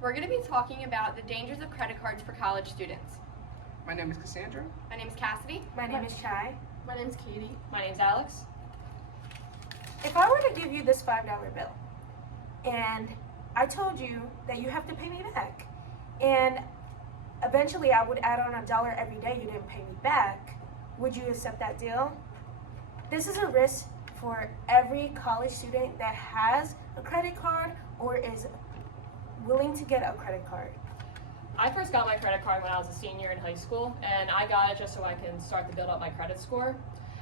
We're going to be talking about the dangers of credit cards for college students. My name is Cassandra. My name is Cassidy. My name is Chai. My name's Katie. My name's Alex. If I were to give you this $5 bill and I told you that you have to pay me back, and eventually I would add on $1 every day you didn't pay me back, would you accept that deal? This is a risk for every college student that has a credit card or is willing to get a credit card. I first got my credit card when I was a senior in high school, and I got it just so I can start to build up my credit score.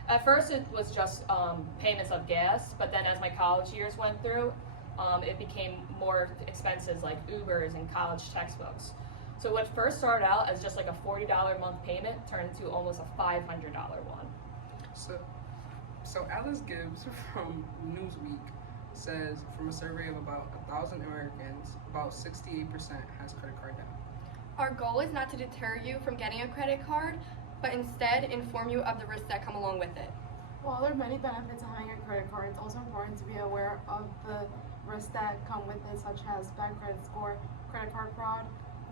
At first it was just payments of gas, but then as my college years went through, it became more expenses like Ubers and college textbooks. So what first started out as just like a $40 a month payment turned into almost a $500 one. So Alice Gibbs from Newsweek says from a survey of about 1,000 Americans, about 68% has credit card debt. Our goal is not to deter you from getting a credit card, but instead inform you of the risks that come along with it. While there are many benefits of having a credit card, it's also important to be aware of the risks that come with it, such as bad credit score, credit card fraud,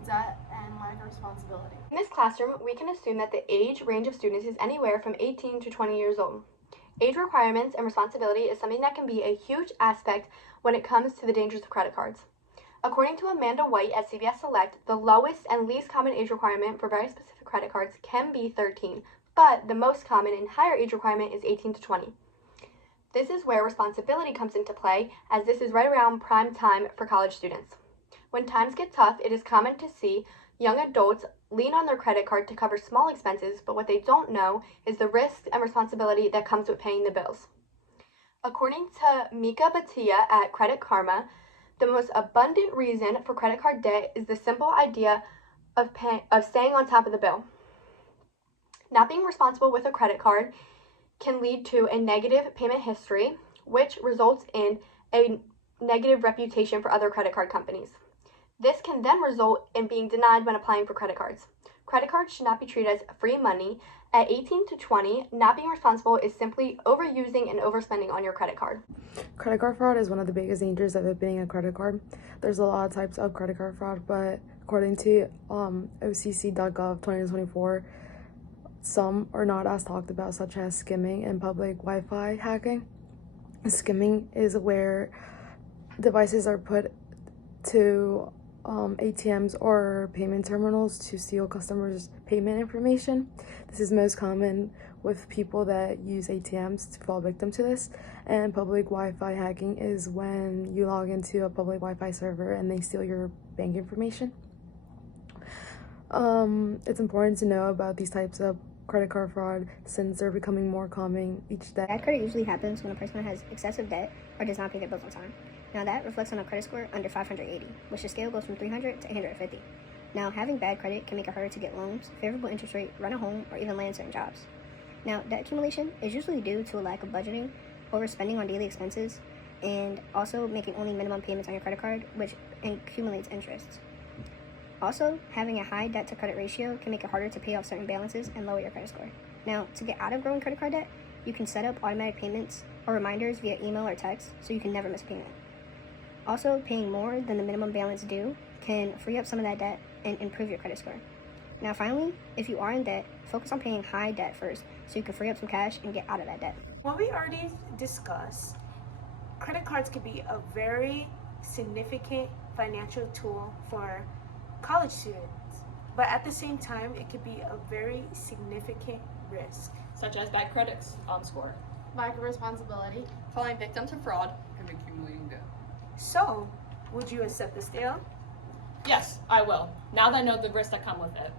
debt, and lack of responsibility. In this classroom, we can assume that the age range of students is anywhere from 18 to 20 years old. Age requirements and responsibility is something that can be a huge aspect when it comes to the dangers of credit cards. According to Amanda White at CVS Select, the lowest and least common age requirement for very specific credit cards can be 13, but the most common and higher age requirement is 18 to 20. This is where responsibility comes into play, as this is right around prime time for college students. When times get tough, it is common to see young adults lean on their credit card to cover small expenses, but what they don't know is the risk and responsibility that comes with paying the bills. According to Mika Bhatia at Credit Karma, the most abundant reason for credit card debt is the simple idea of staying on top of the bill. Not being responsible with a credit card can lead to a negative payment history, which results in a negative reputation for other credit card companies. This can then result in being denied when applying for credit cards. Credit cards should not be treated as free money. At 18 to 20, not being responsible is simply overusing and overspending on your credit card. Credit card fraud is one of the biggest dangers of opening a credit card. There's a lot of types of credit card fraud, but according to OCC.gov 2024, some are not as talked about, such as skimming and public Wi-Fi hacking. Skimming is where devices are put to ATMs or payment terminals to steal customers' payment information. This is most common with people that use ATMs to fall victim to this. And public Wi-Fi hacking is when you log into a public Wi-Fi server and they steal your bank information. It's important to know about these types of credit card fraud since they're becoming more common each day. Bad credit usually happens when a person has excessive debt or does not pay their bills on time. Now that reflects on a credit score under 580, which the scale goes from 300 to 850. Now having bad credit can make it harder to get loans, favorable interest rate, rent a home, or even land certain jobs. Now debt accumulation is usually due to a lack of budgeting, overspending on daily expenses, and also making only minimum payments on your credit card, which accumulates interest. Also, having a high debt to credit ratio can make it harder to pay off certain balances and lower your credit score. Now, to get out of growing credit card debt, you can set up automatic payments or reminders via email or text so you can never miss a payment. Also, paying more than the minimum balance due can free up some of that debt and improve your credit score. Now finally, if you are in debt, focus on paying high debt first so you can free up some cash and get out of that debt. What we already discussed, credit cards could be a very significant financial tool for college students, but at the same time, it could be a very significant risk. Such as bad credit score. Lack of responsibility. Falling victim to fraud. And accumulating debt. So, would you accept this deal? Yes, I will, now that I know the risks that come with it.